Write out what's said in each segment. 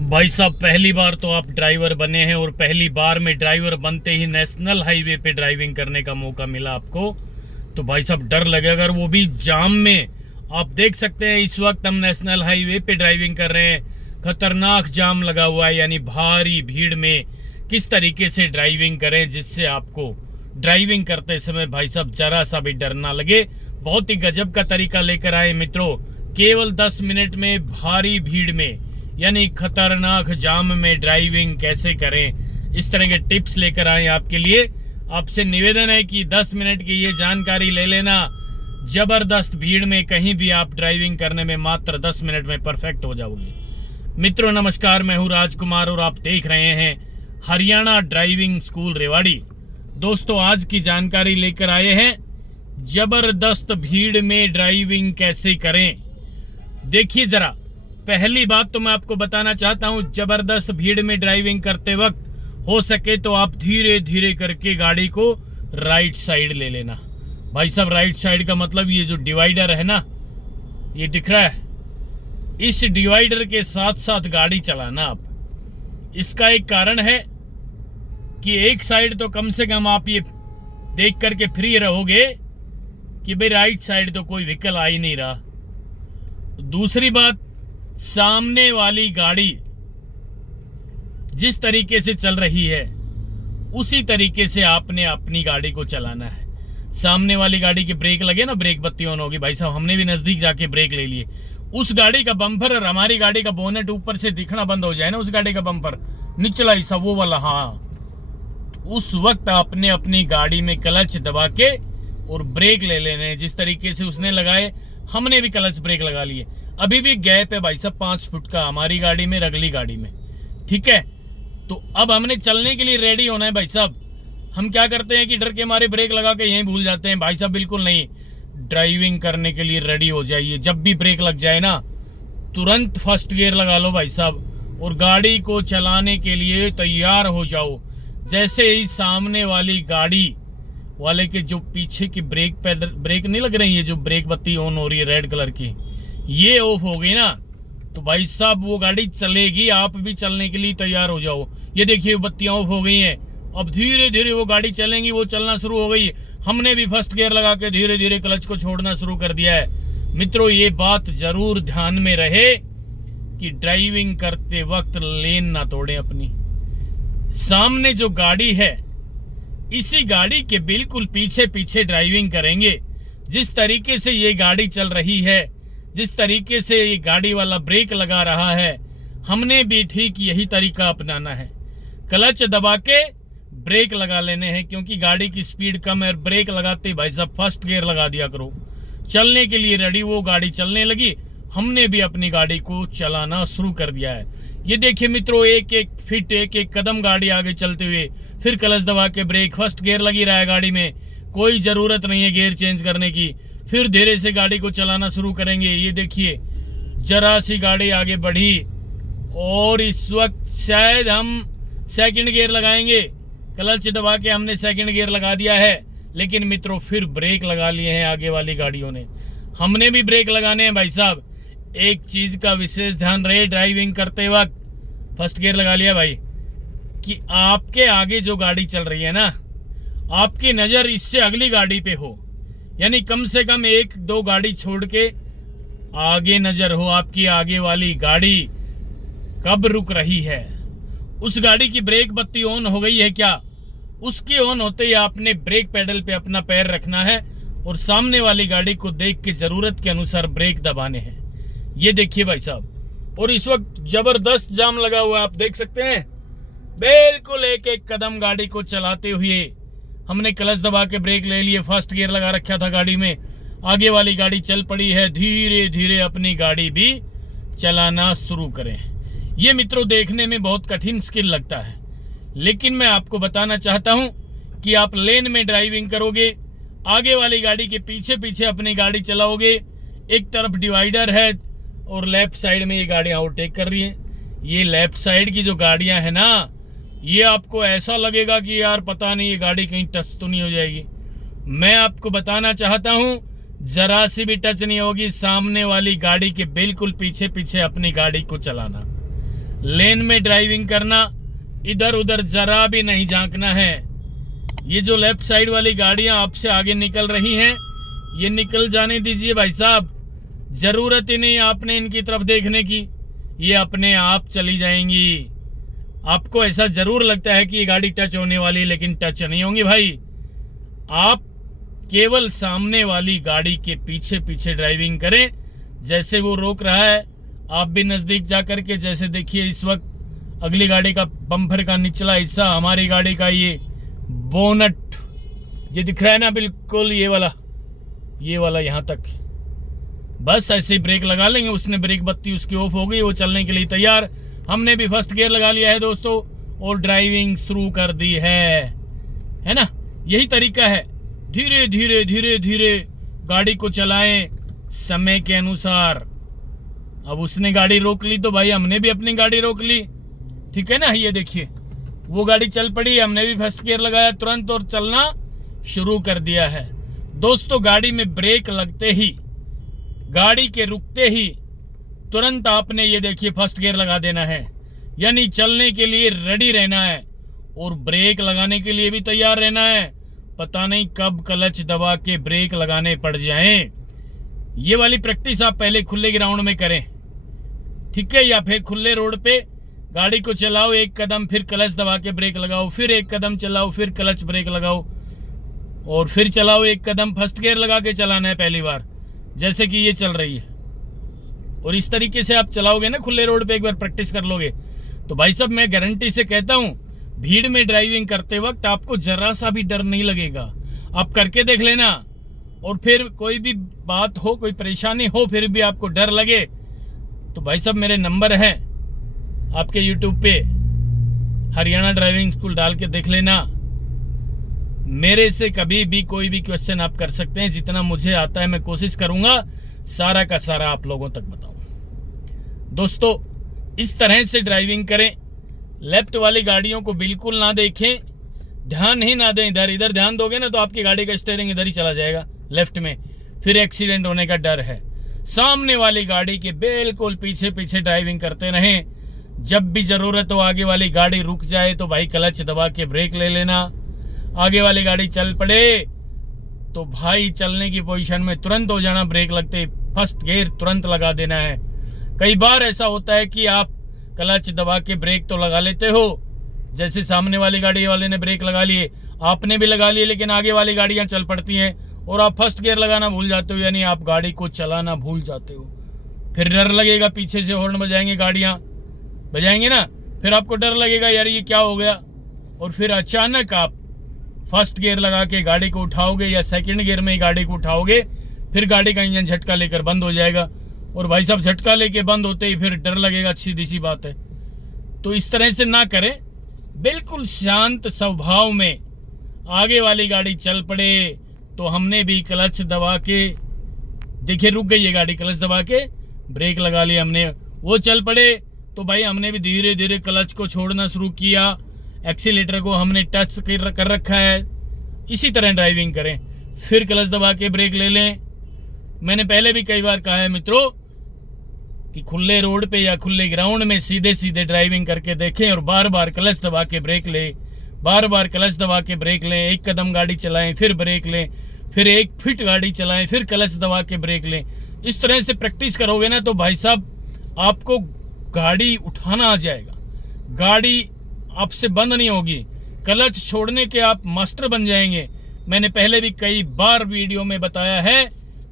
भाई साहब, पहली बार तो आप ड्राइवर बने हैं और पहली बार में ड्राइवर बनते ही नेशनल हाईवे पे ड्राइविंग करने का मौका मिला आपको, तो भाई साहब डर लगेगा, अगर वो भी जाम में। आप देख सकते हैं इस वक्त हम नेशनल हाईवे पे ड्राइविंग कर रहे हैं, खतरनाक जाम लगा हुआ है, यानी भारी भीड़ में किस तरीके से ड्राइविंग करें जिससे आपको ड्राइविंग करते समय भाई साहब जरा सा भी डर ना लगे। बहुत ही गजब का तरीका लेकर आए मित्रों, केवल 10 मिनट में भारी भीड़ में यानी खतरनाक जाम में ड्राइविंग कैसे करें, इस तरह के टिप्स लेकर आए आपके लिए। आपसे निवेदन है कि 10 मिनट की ये जानकारी ले लेना। जबरदस्त भीड़ में कहीं भी आप ड्राइविंग करने में मात्र 10 मिनट में परफेक्ट हो जाओगे। मित्रों नमस्कार, मैं हूं राजकुमार और आप देख रहे हैं हरियाणा ड्राइविंग स्कूल रेवाड़ी। दोस्तों आज की जानकारी लेकर आए हैं जबरदस्त भीड़ में ड्राइविंग कैसे करें। देखिए जरा, पहली बात तो मैं आपको बताना चाहता हूं, जबरदस्त भीड़ में ड्राइविंग करते वक्त हो सके तो आप धीरे धीरे करके गाड़ी को राइट साइड ले लेना। भाई साहब राइट साइड का मतलब ये जो डिवाइडर है ना, ये दिख रहा है, इस डिवाइडर के साथ साथ गाड़ी चलाना आप। इसका एक कारण है कि एक साइड तो कम से कम आप ये देख करके फ्री रहोगे कि भाई राइट साइड तो कोई व्हीकल आ ही नहीं रहा। दूसरी बात, सामने वाली गाड़ी जिस तरीके से चल रही है उसी तरीके से आपने अपनी गाड़ी को चलाना है। सामने वाली गाड़ी के ब्रेक लगे ना, ब्रेक बत्ती ऑन होगी। भाई साहब हमने भी नजदीक जाके ब्रेक ले लिए, उस गाड़ी का बम्पर और हमारी गाड़ी का बोनेट ऊपर से दिखना बंद हो जाए ना, उस गाड़ी का बम्पर निचला हिस्सा वो वाला, हाँ, उस वक्त आपने अपनी गाड़ी में क्लच दबा के और ब्रेक ले लेने। जिस तरीके से उसने लगाए हमने भी क्लच ब्रेक लगा लिए। अभी भी गैप है भाई साहब 5 फुट का हमारी गाड़ी में और अगली गाड़ी में, ठीक है। तो अब हमने चलने के लिए रेडी होना है भाई साहब। हम क्या करते हैं कि डर के मारे ब्रेक लगा के यहीं भूल जाते हैं। भाई साहब बिल्कुल नहीं, ड्राइविंग करने के लिए रेडी हो जाइए। जब भी ब्रेक लग जाए ना, तुरंत फर्स्ट गियर लगा लो भाई साहब और गाड़ी को चलाने के लिए तैयार हो जाओ। जैसे ही सामने वाली गाड़ी वाले के जो पीछे की ब्रेक नहीं लग रही है, जो ब्रेक बत्ती ऑन हो रही है रेड कलर की, ये ऑफ हो गई ना, तो भाई साहब वो गाड़ी चलेगी, आप भी चलने के लिए तैयार हो जाओ। ये देखिए बत्तियां ऑफ हो गई हैं, अब धीरे धीरे वो गाड़ी चलेंगी, वो चलना शुरू हो गई। हमने भी फर्स्ट गियर लगा के धीरे धीरे क्लच को छोड़ना शुरू कर दिया है। मित्रों ये बात जरूर ध्यान में रहे कि ड्राइविंग करते वक्त लेन ना तोड़ें अपनी। सामने जो गाड़ी है इसी गाड़ी के बिल्कुल पीछे पीछे ड्राइविंग करेंगे। जिस तरीके से ये गाड़ी चल रही है, जिस तरीके से ये गाड़ी वाला ब्रेक लगा रहा है, हमने भी ठीक यही तरीका अपनाना है। क्लच दबा के ब्रेक लगा लेने हैं, क्योंकि गाड़ी की स्पीड कम है। ब्रेक लगाते भाई साहब फर्स्ट गियर लगा दिया करो। चलने के लिए रेडी, वो गाड़ी चलने लगी, हमने भी अपनी गाड़ी को चलाना शुरू कर दिया है। ये देखिए मित्रों, एक एक फीट एक एक कदम गाड़ी आगे चलते हुए, फिर क्लच दबा के ब्रेक, फर्स्ट गियर लगी रहा है गाड़ी में, कोई जरूरत नहीं है गियर चेंज करने की। फिर धीरे से गाड़ी को चलाना शुरू करेंगे। ये देखिए जरा सी गाड़ी आगे बढ़ी और इस वक्त शायद हम सेकंड गियर लगाएंगे। क्लच दबा के हमने सेकंड गियर लगा दिया है, लेकिन मित्रों फिर ब्रेक लगा लिए हैं आगे वाली गाड़ियों ने। हमने भी ब्रेक लगाने हैं भाई साहब। एक चीज का विशेष ध्यान रहे ड्राइविंग करते वक्त, फर्स्ट गियर लगा लिया भाई, कि आपके आगे जो गाड़ी चल रही है ना, आपकी नजर इससे अगली गाड़ी पे हो, यानी कम से कम 1-2 गाड़ी छोड़ के आगे नजर हो। आपकी आगे वाली गाड़ी कब रुक रही है, उस गाड़ी की ब्रेक बत्ती ऑन हो गई है क्या, उसके ऑन होते ही आपने ब्रेक पेडल पे अपना पैर रखना है और सामने वाली गाड़ी को देख के जरूरत के अनुसार ब्रेक दबाने हैं। ये देखिए भाई साहब, और इस वक्त जबरदस्त जाम लगा हुआ है, आप देख सकते हैं। बिल्कुल एक एक कदम गाड़ी को चलाते हुए हमने क्लच दबा के ब्रेक ले लिए, फर्स्ट गियर लगा रखा था गाड़ी में, आगे वाली गाड़ी चल पड़ी है। धीरे धीरे अपनी गाड़ी भी चलाना शुरू करें। ये मित्रों देखने में बहुत कठिन स्किल लगता है, लेकिन मैं आपको बताना चाहता हूं कि आप लेन में ड्राइविंग करोगे, आगे वाली गाड़ी के पीछे पीछे अपनी गाड़ी चलाओगे, एक तरफ डिवाइडर है और लेफ्ट साइड में ये गाड़ियां ओवरटेक कर रही हैं। ये लेफ्ट साइड की जो गाड़ियां है ना, ये आपको ऐसा लगेगा कि यार पता नहीं ये गाड़ी कहीं टच तो नहीं हो जाएगी। मैं आपको बताना चाहता हूं जरा सी भी टच नहीं होगी। सामने वाली गाड़ी के बिल्कुल पीछे पीछे अपनी गाड़ी को चलाना। लेन में ड्राइविंग करना, इधर उधर जरा भी नहीं झांकना है। ये जो लेफ्ट साइड वाली गाड़ियां आपसे आगे निकल रही हैं, ये निकल जाने दीजिए भाई साहब, जरूरत ही नहीं आपने इनकी तरफ देखने की, ये अपने आप चली जाएंगी। आपको ऐसा जरूर लगता है कि ये गाड़ी टच होने वाली है, लेकिन टच नहीं होंगी भाई। आप केवल सामने वाली गाड़ी के पीछे पीछे ड्राइविंग करें, जैसे वो रोक रहा है आप भी नजदीक जाकर के, जैसे देखिए इस वक्त अगली गाड़ी का बम्पर का निचला हिस्सा, हमारी गाड़ी का ये बोनट, ये दिख रहा है ना बिल्कुल, ये वाला यहाँ तक। बस ऐसे ही ब्रेक लगा लेंगे, उसने ब्रेक बत्ती उसकी ऑफ हो गई, वो चलने के लिए तैयार। हमने भी फर्स्ट गियर लगा लिया है दोस्तों और ड्राइविंग शुरू कर दी है ना। यही तरीका है, धीरे धीरे धीरे धीरे गाड़ी को चलाएं समय के अनुसार। अब उसने गाड़ी रोक ली तो भाई हमने भी अपनी गाड़ी रोक ली, ठीक है ना। ये देखिए वो गाड़ी चल पड़ी, हमने भी फर्स्ट गियर लगाया तुरंत और चलना शुरू कर दिया है। दोस्तों गाड़ी में ब्रेक लगते ही, गाड़ी के रुकते ही तुरंत आपने ये देखिए फर्स्ट गियर लगा देना है, यानी चलने के लिए रेडी रहना है और ब्रेक लगाने के लिए भी तैयार रहना है। पता नहीं कब क्लच दबा के ब्रेक लगाने पड़ जाएं। ये वाली प्रैक्टिस आप पहले खुले ग्राउंड में करें, ठीक है, या फिर खुले रोड पे गाड़ी को चलाओ, एक कदम फिर क्लच दबा के ब्रेक लगाओ, फिर एक कदम चलाओ, फिर क्लच ब्रेक लगाओ और फिर चलाओ एक कदम, फर्स्ट गियर लगा के चलाना है पहली बार, जैसे कि ये चल रही है। और इस तरीके से आप चलाओगे ना खुले रोड पे, एक बार प्रैक्टिस कर लोगे तो भाई साहब मैं गारंटी से कहता हूं, भीड़ में ड्राइविंग करते वक्त आपको जरा सा भी डर नहीं लगेगा। आप करके देख लेना, और फिर कोई भी बात हो, कोई परेशानी हो, फिर भी आपको डर लगे तो भाई साहब मेरे नंबर है आपके यूट्यूब पे, हरियाणा ड्राइविंग स्कूल डाल के देख लेना। मेरे से कभी भी कोई भी क्वेश्चन आप कर सकते हैं, जितना मुझे आता है मैं कोशिश करूंगा सारा का सारा आप लोगों तक बताऊं। दोस्तों इस तरह से ड्राइविंग करें, लेफ्ट वाली गाड़ियों को बिल्कुल ना देखें, ध्यान ही ना दें इधर। इधर ध्यान दोगे ना तो आपकी गाड़ी का स्टीयरिंग इधर ही चला जाएगा लेफ्ट में, फिर एक्सीडेंट होने का डर है। सामने वाली गाड़ी के बिल्कुल पीछे पीछे ड्राइविंग करते रहें। जब भी जरूरत हो आगे वाली गाड़ी रुक जाए तो भाई क्लच दबा के ब्रेक ले लेना। आगे वाली गाड़ी चल पड़े तो भाई चलने की पोजीशन में तुरंत हो जाना, ब्रेक लगते फर्स्ट गियर तुरंत लगा देना है। कई बार ऐसा होता है कि आप क्लच दबा के ब्रेक तो लगा लेते हो, जैसे सामने वाली गाड़ी वाले ने ब्रेक लगा लिए, आपने भी लगा लिए, लेकिन आगे वाली गाड़ियां चल पड़ती हैं और आप फर्स्ट गियर लगाना भूल जाते हो, यानी आप गाड़ी को चलाना भूल जाते हो। फिर डर लगेगा, पीछे से हॉर्न बजाएंगे, गाड़ियां बजाएंगे ना, फिर आपको डर लगेगा यार ये क्या हो गया, और फिर अचानक आप फर्स्ट गियर लगा के गाड़ी को उठाओगे या सेकंड गियर में ही गाड़ी को उठाओगे, फिर गाड़ी का इंजन झटका लेकर बंद हो जाएगा। और भाई साहब झटका लेके बंद होते ही फिर डर लगेगा, सीधी सी बात है। तो इस तरह से ना करें, बिल्कुल शांत स्वभाव में आगे वाली गाड़ी चल पड़े तो हमने भी क्लच दबा के, देखिए रुक गई है गाड़ी, क्लच दबा के ब्रेक लगा लिया हमने, वो चल पड़े तो भाई हमने भी धीरे धीरे क्लच को छोड़ना शुरू किया, एक्सीलेटर को हमने टच कर रखा है। इसी तरह ड्राइविंग करें, फिर क्लच दबा के ब्रेक ले लें। मैंने पहले भी कई बार कहा है मित्रों कि खुले रोड पे या खुले ग्राउंड में सीधे सीधे ड्राइविंग करके देखें और बार बार क्लच दबा के ब्रेक लें, बार बार क्लच दबा के ब्रेक लें, एक कदम गाड़ी चलाएं फिर ब्रेक लें, फिर एक फिट गाड़ी चलाएं फिर क्लच दबा के ब्रेक लें। इस तरह से प्रैक्टिस करोगे ना तो भाई साहब आपको गाड़ी उठाना आ जाएगा, गाड़ी आपसे बंद नहीं होगी, क्लच छोड़ने के आप मास्टर बन जाएंगे। मैंने पहले भी कई बार वीडियो में बताया है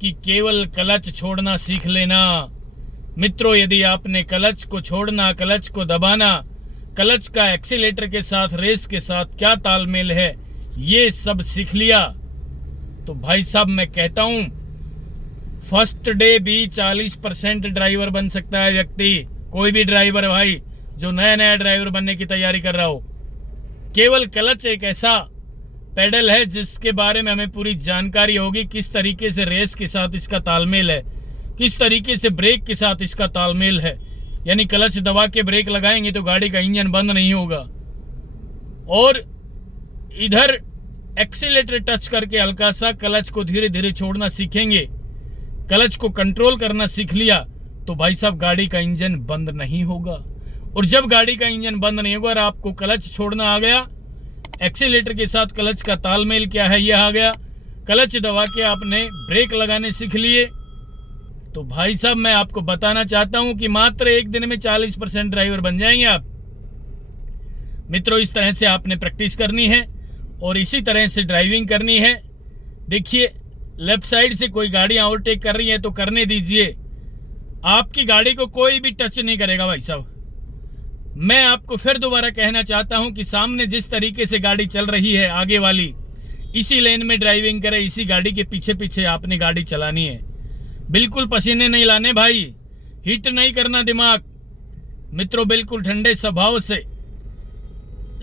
कि केवल क्लच छोड़ना सीख लेना। मित्रों यदि आपने क्लच को छोड़ना, क्लच को दबाना, क्लच का एक्सीलेटर के साथ, रेस के साथ क्या तालमेल है, ये सब सीख लिया तो भाई साहब मैं कहता हूं फर्स्ट डे भी 40% ड्राइवर बन सकता है व्यक्ति। कोई भी ड्राइवर भाई जो नया नया ड्राइवर बनने की तैयारी कर रहा हो, केवल क्लच एक ऐसा पेडल है जिसके बारे में हमें पूरी जानकारी होगी, किस तरीके से रेस के साथ इसका तालमेल है, किस तरीके से ब्रेक के साथ इसका तालमेल है। यानी क्लच दबा के ब्रेक लगाएंगे तो गाड़ी का इंजन बंद नहीं होगा, और इधर एक्सीलेटर टच करके हल्का सा क्लच को धीरे धीरे छोड़ना सीखेंगे, क्लच को कंट्रोल करना सीख लिया तो भाई साहब गाड़ी का इंजन बंद नहीं होगा और जब गाड़ी का इंजन बंद नहीं होगा और आपको क्लच छोड़ना आ गया, एक्सीलेटर के साथ क्लच का तालमेल क्या है यह आ गया, क्लच दबा के आपने ब्रेक लगाने सीख लिए, तो भाई साहब मैं आपको बताना चाहता हूं कि मात्र एक दिन में 40% ड्राइवर बन जाएंगे आप। मित्रों, इस तरह से आपने प्रैक्टिस करनी है और इसी तरह से ड्राइविंग करनी है। देखिए, लेफ्ट साइड से कोई गाड़ी ओवरटेक कर रही है तो करने दीजिए, आपकी गाड़ी को कोई भी टच नहीं करेगा भाई साहब। मैं आपको फिर दोबारा कहना चाहता हूं कि सामने जिस तरीके से गाड़ी चल रही है आगे वाली, इसी लेन में ड्राइविंग करें, इसी गाड़ी के पीछे पीछे आपने गाड़ी चलानी है। बिल्कुल पसीने नहीं लाने भाई, हिट नहीं करना दिमाग। मित्रों, बिल्कुल ठंडे स्वभाव से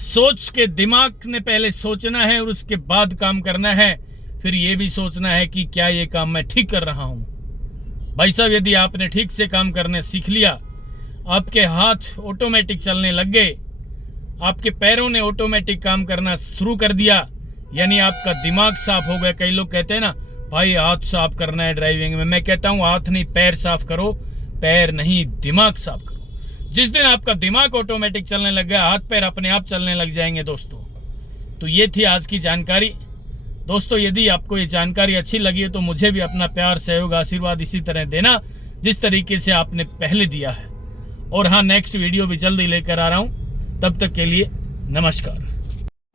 सोच के, दिमाग ने पहले सोचना है और उसके बाद काम करना है। फिर ये भी सोचना है कि क्या ये काम मैं ठीक कर रहा हूं। भाई साहब, यदि आपने ठीक से काम करने सीख लिया, आपके हाथ ऑटोमेटिक चलने लग गए, आपके पैरों ने ऑटोमेटिक काम करना शुरू कर दिया, यानी आपका दिमाग साफ हो गया। कई लोग कहते हैं ना भाई हाथ साफ करना है ड्राइविंग में, मैं कहता हूं हाथ नहीं पैर साफ करो, पैर नहीं दिमाग साफ करो। जिस दिन आपका दिमाग ऑटोमेटिक चलने लग गया, हाथ पैर अपने आप चलने लग जाएंगे दोस्तों। तो ये थी आज की जानकारी। दोस्तों, यदि आपको ये जानकारी अच्छी लगी है तो मुझे भी अपना प्यार, सहयोग, आशीर्वाद इसी तरह देना जिस तरीके से आपने पहले दिया है। और हाँ, नेक्स्ट वीडियो भी जल्दी लेकर आ रहा हूं, तब तक के लिए नमस्कार।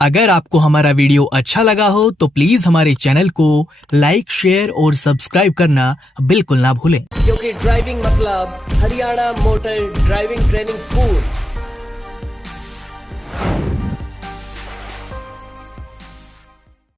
अगर आपको हमारा वीडियो अच्छा लगा हो तो प्लीज हमारे चैनल को लाइक, शेयर और सब्सक्राइब करना बिल्कुल ना भूलें। क्योंकि ड्राइविंग मतलब Haryana motor driving training school.